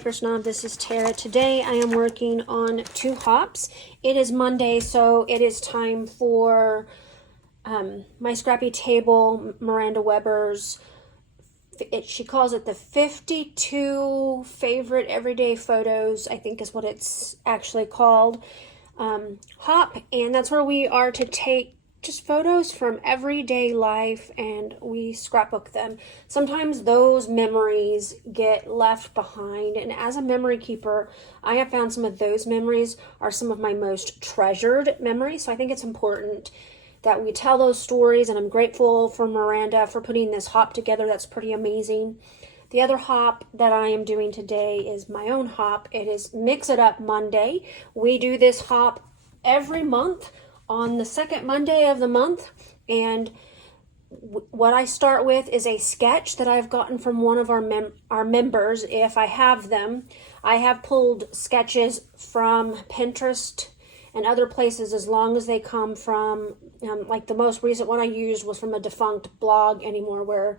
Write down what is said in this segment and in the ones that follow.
Paper Snob. This is Tara. Today I am working on 2 hops. It is Monday, so it is time for my scrappy table, Miranda Weber's. She calls it the 52 favorite everyday photos, I think is what it's actually called. Hop, and that's where we are to take just photos from everyday life and we scrapbook them. Sometimes those memories get left behind, and as a memory keeper, I have found some of those memories are some of my most treasured memories. So I think it's important that we tell those stories, and I'm grateful for Miranda for putting this hop together. That's pretty amazing. The other hop that I am doing today is my own hop. It is Mix It Up Monday. We do this hop every month on the second Monday of the month, and what I start with is a sketch that I've gotten from one of our members, if I have them. I have pulled sketches from Pinterest and other places as long as they come from, like the most recent one I used was from a defunct blog anymore, where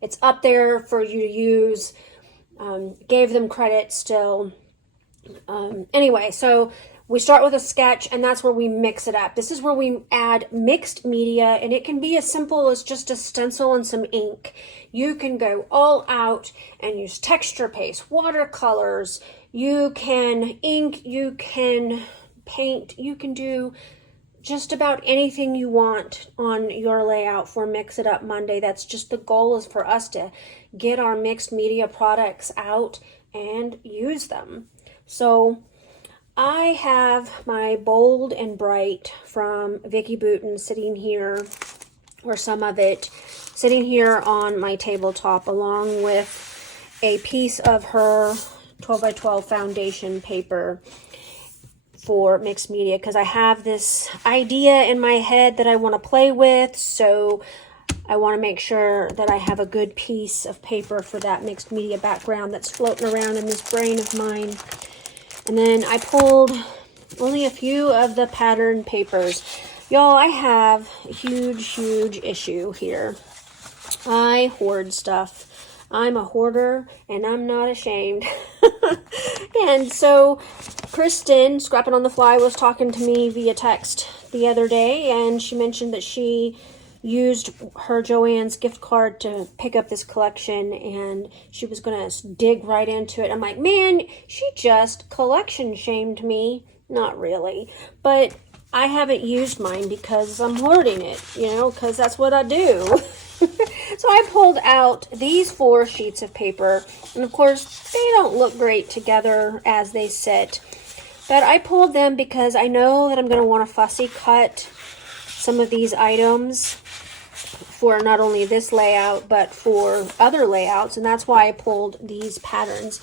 it's up there for you to use. Gave them credit still. Anyway, so we start with a sketch, and that's where we mix it up. This is where we add mixed media, and it can be as simple as just a stencil and some ink. You can go all out and use texture paste, watercolors. You can ink, you can paint, you can do just about anything you want on your layout for Mix It Up Monday. That's just the goal, is for us to get our mixed media products out and use them. So I have my Bold and Bright from Vicki Boutin sitting here, or some of it, sitting here on my tabletop, along with a piece of her 12 by 12 foundation paper for mixed media, because I have this idea in my head that I want to play with, so I want to make sure that I have a good piece of paper for that mixed media background that's floating around in this brain of mine. And then I pulled only a few of the pattern papers. Y'all, I have a huge issue here. I hoard stuff. I'm a hoarder, and I'm not ashamed. And so Kristen, Scrapping on the Fly, was talking to me via text the other day, and she mentioned that she used her Joann's gift card to pick up this collection, and she was going to dig right into it. I'm like, man, she just collection shamed me. Not really, but I haven't used mine because I'm hoarding it, because that's what I do. So I pulled out these 4 sheets of paper, and of course they don't look great together as they sit, but I pulled them because I know that I'm going to want to fussy cut some of these items for not only this layout but for other layouts, and that's why I pulled these patterns.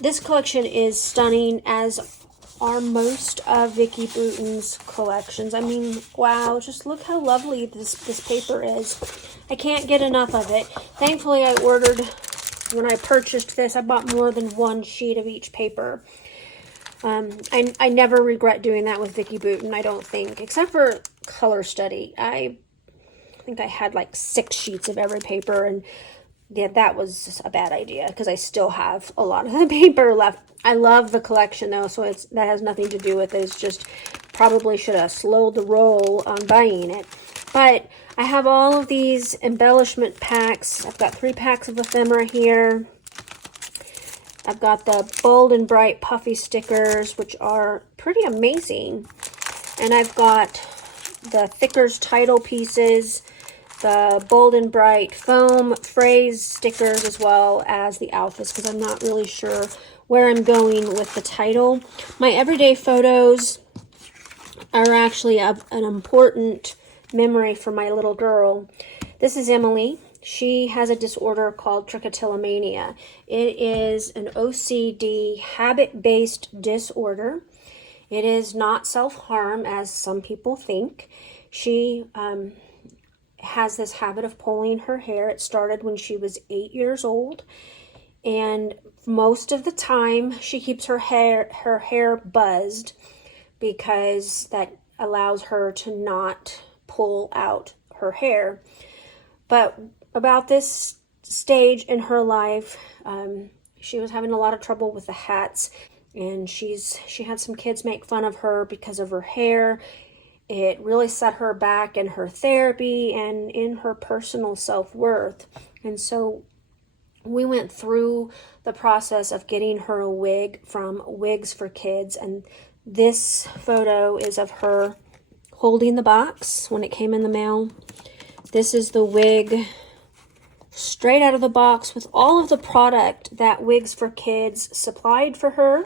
This collection is stunning, as are most of Vicki Boutin's collections. I mean, wow, just look how lovely this paper is. I can't get enough of it. Thankfully, I ordered, when I purchased this, I bought more than 1 sheet of each paper. I never regret doing that with Vicki Boutin, I don't think, except for color study. I think I had like 6 sheets of every paper, and yeah, that was a bad idea because I still have a lot of the paper left. I love the collection though, so that has nothing to do with it. It's just probably should have slowed the roll on buying it. But I have all of these embellishment packs. I've got 3 packs of ephemera here. I've got the Bold and Bright puffy stickers, which are pretty amazing. And I've got the Thickers title pieces, the Bold and Bright foam phrase stickers, as well as the outfits, because I'm not really sure where I'm going with the title. My everyday photos are actually an important memory for my little girl. This is Emily. She has a disorder called trichotillomania. It is an OCD habit-based disorder. It is not self-harm, as some people think. She has this habit of pulling her hair. It started when she was 8 years old, and most of the time she keeps her hair buzzed, because that allows her to not pull out her hair. But about this stage in her life, she was having a lot of trouble with the hats, and she had some kids make fun of her because of her hair. It really set her back in her therapy and in her personal self-worth. And so we went through the process of getting her a wig from Wigs for Kids, and this photo is of her holding the box when it came in the mail. This is the wig straight out of the box with all of the product that Wigs for Kids supplied for her.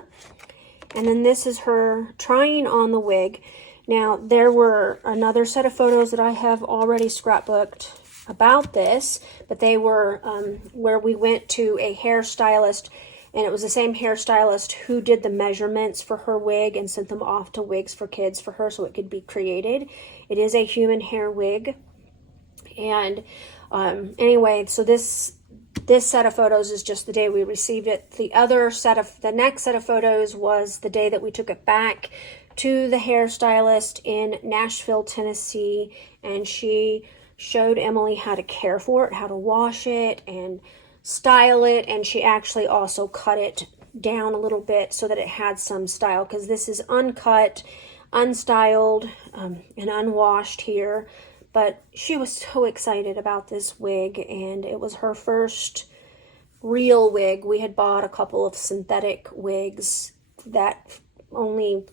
And then this is her trying on the wig. Now, there were another set of photos that I have already scrapbooked about this, but they were where we went to a hairstylist, and it was the same hairstylist who did the measurements for her wig and sent them off to Wigs for Kids for her so it could be created. It is a human hair wig. And anyway, so this set of photos is just the day we received it. The next set of photos was the day that we took it back to the hairstylist in Nashville, Tennessee, and she showed Emily how to care for it, how to wash it and style it, and she actually also cut it down a little bit so that it had some style, because this is uncut, unstyled, and unwashed here. But she was so excited about this wig, and it was her first real wig. We had bought a couple of synthetic wigs that only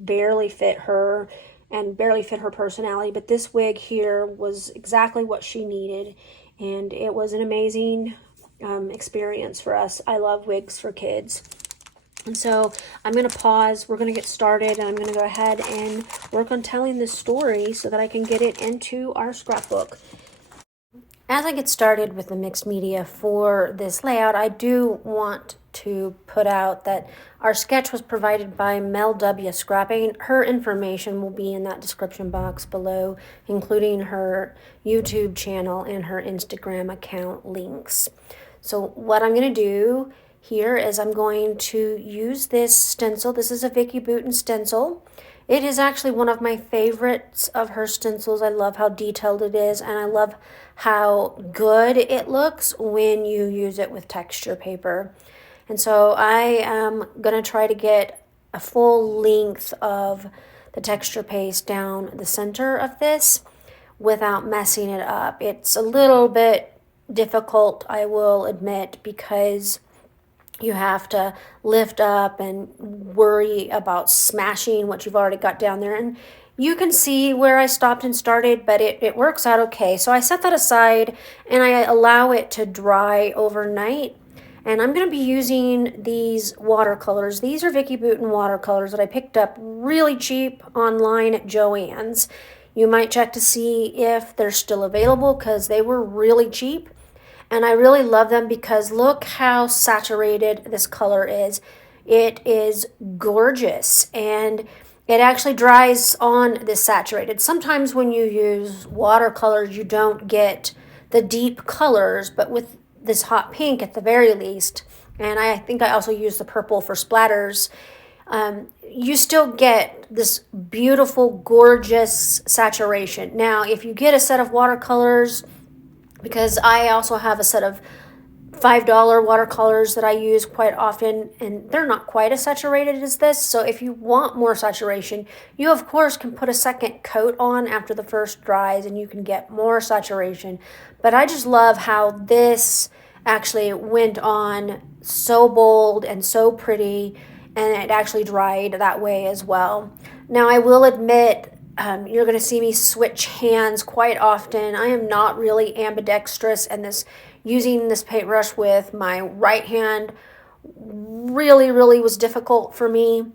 barely fit her and barely fit her personality, but this wig here was exactly what she needed, and it was an amazing experience for us. I love Wigs for Kids. And so I'm going to pause. We're going to get started, and I'm going to go ahead and work on telling this story so that I can get it into our scrapbook. As I get started with the mixed media for this layout, I do want to put out that our sketch was provided by Mel W. Scrapping. Her information will be in that description box below, including her YouTube channel and her Instagram account links. So what I'm going to do here is I'm going to use this stencil. This is a Vicki Boutin stencil. It is actually one of my favorites of her stencils. I love how detailed it is, and I love how good it looks when you use it with texture paper. And so I am going to try to get a full length of the texture paste down the center of this without messing it up. It's a little bit difficult, I will admit, because you have to lift up and worry about smashing what you've already got down there. And you can see where I stopped and started, but it works out okay. So I set that aside and I allow it to dry overnight. And I'm going to be using these watercolors. These are Vicki Boutin watercolors that I picked up really cheap online at Joann's. You might check to see if they're still available because they were really cheap. And I really love them because look how saturated this color is. It is gorgeous, and it actually dries on this saturated. Sometimes when you use watercolors, you don't get the deep colors, but with this hot pink at the very least, and I think I also use the purple for splatters, you still get this beautiful, gorgeous saturation. Now, if you get a set of watercolors, because I also have a set of $5 watercolors that I use quite often, and they're not quite as saturated as this. So if you want more saturation, you of course can put a second coat on after the first dries and you can get more saturation. But I just love how this actually went on so bold and so pretty, and it actually dried that way as well. Now I will admit, you're going to see me switch hands quite often. I am not really ambidextrous, and using this paintbrush with my right hand really was difficult for me.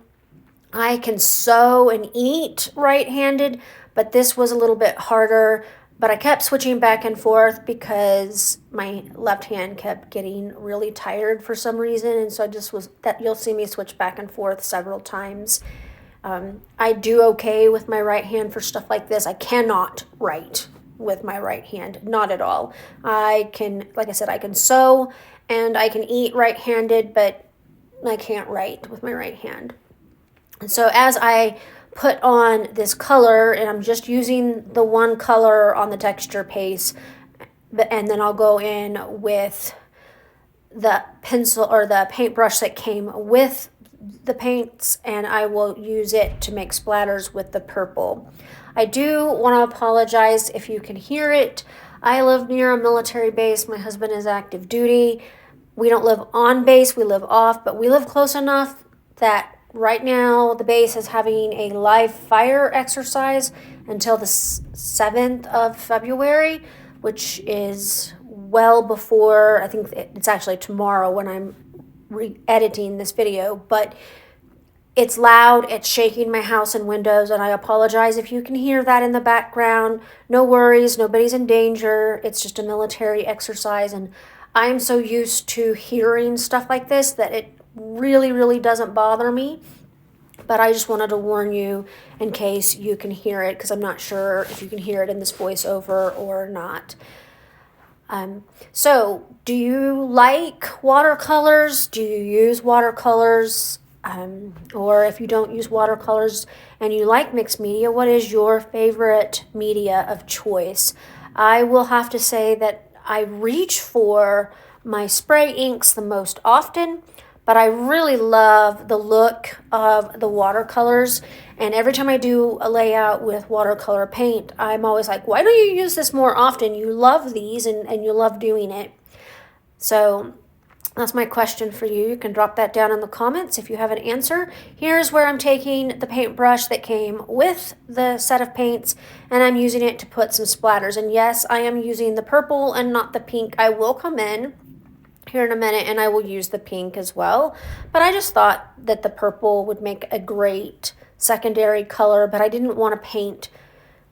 I can sew and eat right-handed, but this was a little bit harder. But I kept switching back and forth because my left hand kept getting really tired for some reason, and so you'll see me switch back and forth several times. I do okay with my right hand for stuff like this. I cannot write with my right hand, not at all. I can, like I said, I can sew and I can eat right-handed, but I can't write with my right hand. And so as I put on this color, and I'm just using the one color on the texture paste, and then I'll go in with the pencil or the paintbrush that came with the paints, and I will use it to make splatters with the purple. I do want to apologize if you can hear it. I live near a military base. My husband is active duty. We don't live on base, we live off, but we live close enough that right now the base is having a live fire exercise until the 7th of February, which is well before, I think it's actually tomorrow when I'm re-editing this video, but it's loud, it's shaking my house and windows, and I apologize if you can hear that in the background. No worries, nobody's in danger. It's just a military exercise, and I'm so used to hearing stuff like this that it really, really doesn't bother me. But I just wanted to warn you in case you can hear it, because I'm not sure if you can hear it in this voiceover or not. So, do you like watercolors? Do you use watercolors? Or if you don't use watercolors and you like mixed media, what is your favorite media of choice? I will have to say that I reach for my spray inks the most often, but I really love the look of the watercolors. And every time I do a layout with watercolor paint, I'm always like, why don't you use this more often? You love these and you love doing it. So that's my question for you. You can drop that down in the comments if you have an answer. Here's where I'm taking the paintbrush that came with the set of paints, and I'm using it to put some splatters. And yes, I am using the purple and not the pink. I will come in here in a minute and I will use the pink as well. But I just thought that the purple would make a great secondary color, but I didn't want to paint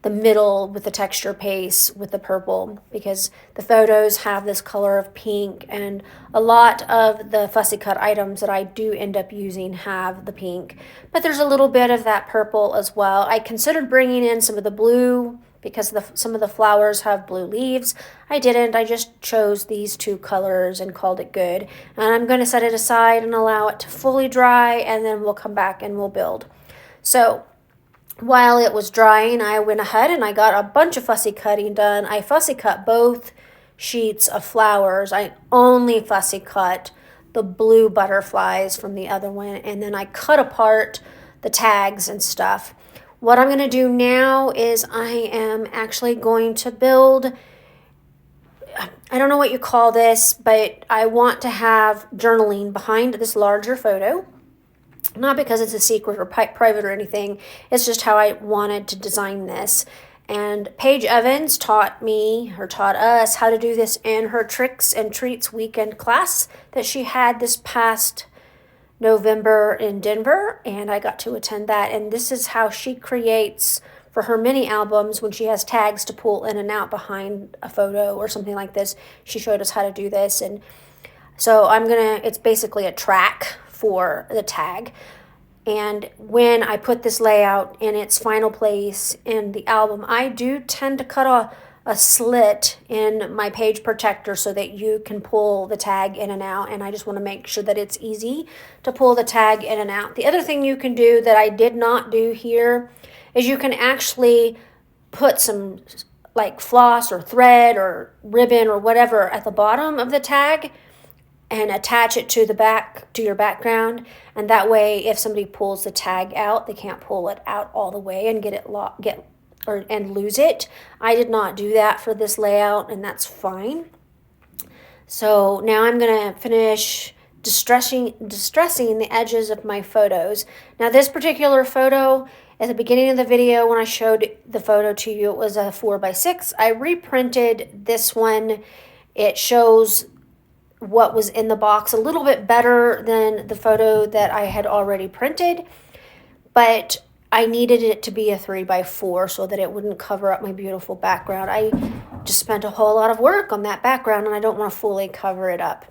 the middle with the texture paste with the purple because the photos have this color of pink, and a lot of the fussy cut items that I do end up using have the pink, but there's a little bit of that purple as well. I considered bringing in some of the blue because some of the flowers have blue leaves. I didn't. I just chose these two colors and called it good, and I'm going to set it aside and allow it to fully dry, and then we'll come back and we'll build. So while it was drying, I went ahead and I got a bunch of fussy cutting done. I fussy cut both sheets of flowers. I only fussy cut the blue butterflies from the other one, and then I cut apart the tags and stuff. What I'm going to do now is I am actually going to build, I don't know what you call this, but I want to have journaling behind this larger photo. Not because it's a secret or private or anything. It's just how I wanted to design this. And Paige Evans taught us how to do this in her Tricks and Treats weekend class that she had this past November in Denver. And I got to attend that. And this is how she creates for her mini albums when she has tags to pull in and out behind a photo or something like this. She showed us how to do this. And so it's basically a track for the tag. And when I put this layout in its final place in the album, I do tend to cut a slit in my page protector so that you can pull the tag in and out, and I just want to make sure that it's easy to pull the tag in and out. The other thing you can do that I did not do here is you can actually put some like floss or thread or ribbon or whatever at the bottom of the tag and attach it to your background, and that way if somebody pulls the tag out, they can't pull it out all the way and and lose it. I did not do that for this layout, and that's fine. So now I'm going to finish distressing the edges of my photos. Now this particular photo, at the beginning of the video when I showed the photo to you, it was a 4x6. I reprinted this one. It shows what was in the box a little bit better than the photo that I had already printed, but I needed it to be a 3x4 so that it wouldn't cover up my beautiful background. I just spent a whole lot of work on that background and I don't want to fully cover it up.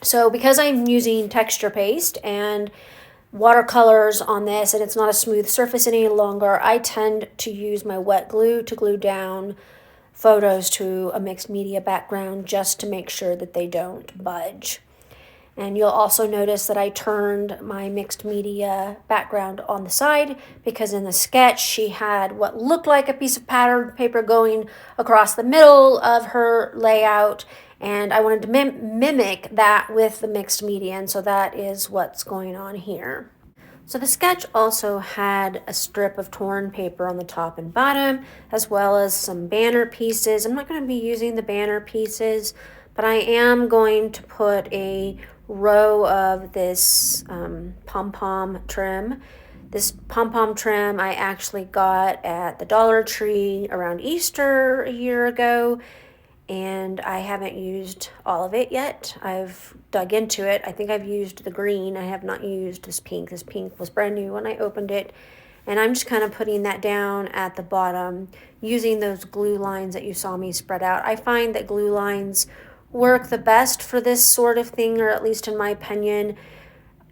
So because I'm using texture paste and watercolors on this and it's not a smooth surface any longer, I tend to use my wet glue to glue down photos to a mixed media background just to make sure that they don't budge. And you'll also notice that I turned my mixed media background on the side because in the sketch she had what looked like a piece of pattern paper going across the middle of her layout, and I wanted to mimic that with the mixed media, and so that is what's going on here. So the sketch also had a strip of torn paper on the top and bottom, as well as some banner pieces. I'm not going to be using the banner pieces, but I am going to put a row of this pom-pom trim. This pom-pom trim I actually got at the Dollar Tree around Easter a year ago, and I haven't used all of it yet. I've dug into it. I think I've used the green. I have not used this pink. This pink was brand new when I opened it. And I'm just kind of putting that down at the bottom using those glue lines that you saw me spread out. I find that glue lines work the best for this sort of thing, or at least in my opinion.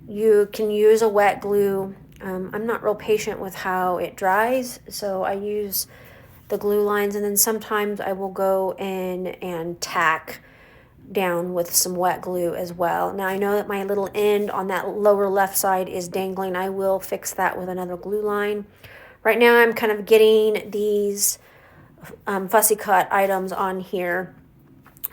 You can use a wet glue. I'm not real patient with how it dries, so I use the glue lines, and then sometimes I will go in and tack down with some wet glue as well. Now I know that my little end on that lower left side is dangling. I will fix that with another glue line. Right now I'm kind of getting these fussy cut items on here.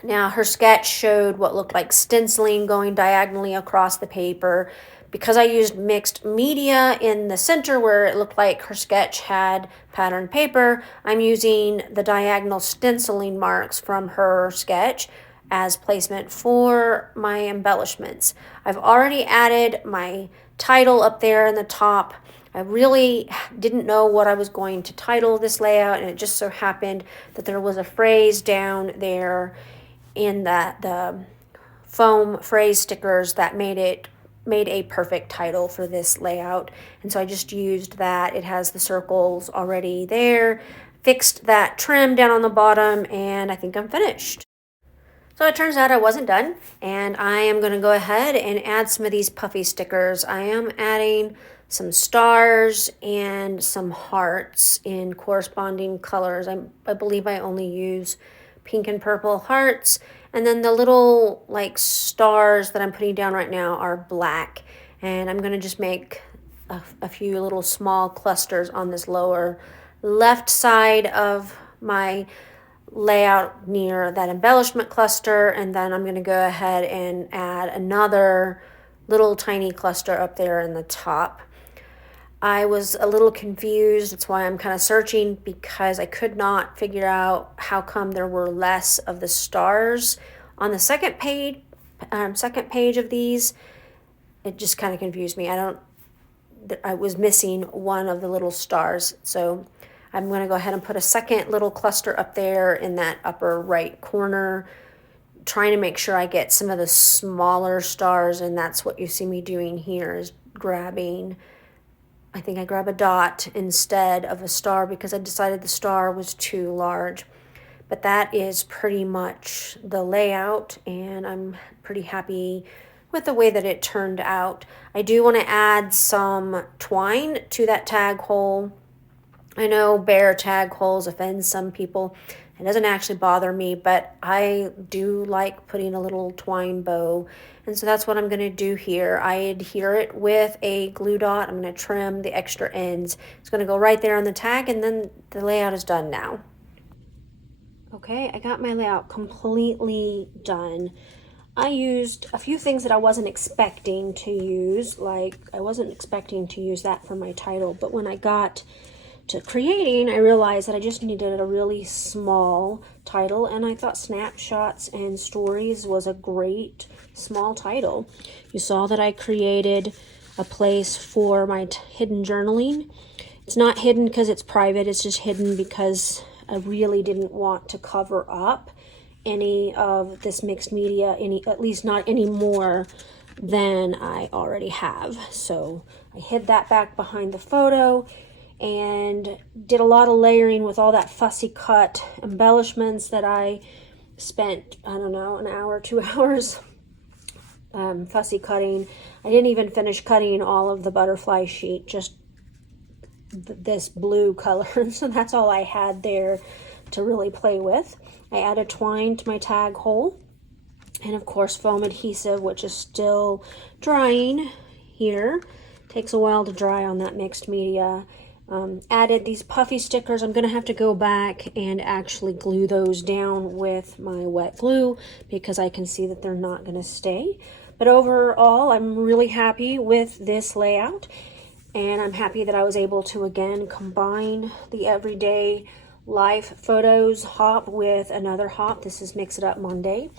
Now her sketch showed what looked like stenciling going diagonally across the paper. Because I used mixed media in the center where it looked like her sketch had patterned paper, I'm using the diagonal stenciling marks from her sketch as placement for my embellishments. I've already added my title up there in the top. I really didn't know what I was going to title this layout, and it just so happened that there was a phrase down there in the foam phrase stickers that made a perfect title for this layout, and so I just used that. It has the circles already there, fixed that trim down on the bottom, and I think I'm finished. So it turns out I wasn't done, and I am going to go ahead and add some of these puffy stickers. I am adding some stars and some hearts in corresponding colors. I believe I only use pink and purple hearts. And then the little like stars that I'm putting down right now are black. And I'm going to just make a few little small clusters on this lower left side of my layout near that embellishment cluster. And then I'm going to go ahead and add another little tiny cluster up there in the top. I was a little confused. That's why I'm kind of searching, because I could not figure out how come there were less of the stars on the second page of these. It just kind of confused me. I was missing one of the little stars. So I'm going to go ahead and put a second little cluster up there in that upper right corner, trying to make sure I get some of the smaller stars, and that's what you see me doing here, is grabbing. I think I grab a dot instead of a star because I decided the star was too large. But that is pretty much the layout, and I'm pretty happy with the way that it turned out. I do want to add some twine to that tag hole. I know bare tag holes offend some people. It doesn't actually bother me, but I do like putting a little twine bow. And so that's what I'm going to do here. I adhere it with a glue dot. I'm going to trim the extra ends. It's going to go right there on the tag, and then the layout is done now. Okay, I got my layout completely done. I used a few things that I wasn't expecting to use, like I wasn't expecting to use that for my title, but when I got to creating, I realized that I just needed a really small title, and I thought Snapshots and Stories was a great small title. You saw that I created a place for my hidden journaling. It's not hidden because it's private, it's just hidden because I really didn't want to cover up any of this mixed media, at least not any more than I already have. So I hid that back behind the photo and did a lot of layering with all that fussy cut embellishments that I spent, I don't know, an hour, 2 hours fussy cutting. I didn't even finish cutting all of the butterfly sheet, just this blue color. So that's all I had there to really play with. I added twine to my tag hole, And of course foam adhesive, which is still drying here. Takes a while to dry on that mixed media. Added these puffy stickers. I'm going to have to go back and actually glue those down with my wet glue because I can see that they're not going to stay. But overall, I'm really happy with this layout, and I'm happy that I was able to again combine the everyday life photos hop with another hop. This is Mix It Up Monday.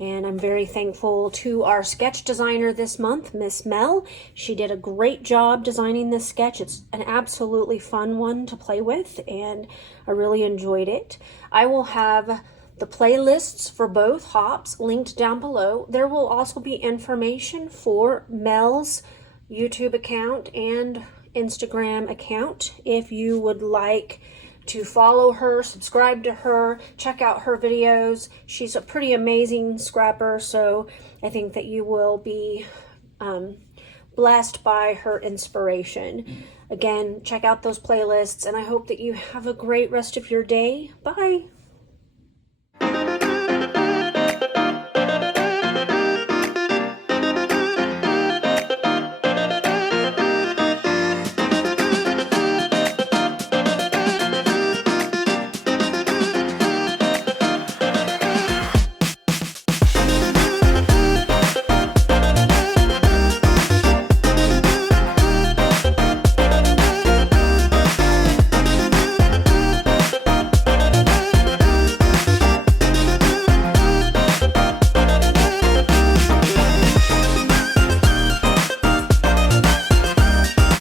And I'm very thankful to our sketch designer this month, Miss Mel. She did a great job designing this sketch. It's an absolutely fun one to play with, and I really enjoyed it. I will have the playlists for both hops linked down below. There will also be information for Mel's YouTube account and Instagram account if you would like to follow her, subscribe to her, check out her videos. She's a pretty amazing scrapper, so I think that you will be blessed by her inspiration. Again, check out those playlists, and I hope that you have a great rest of your day. Bye!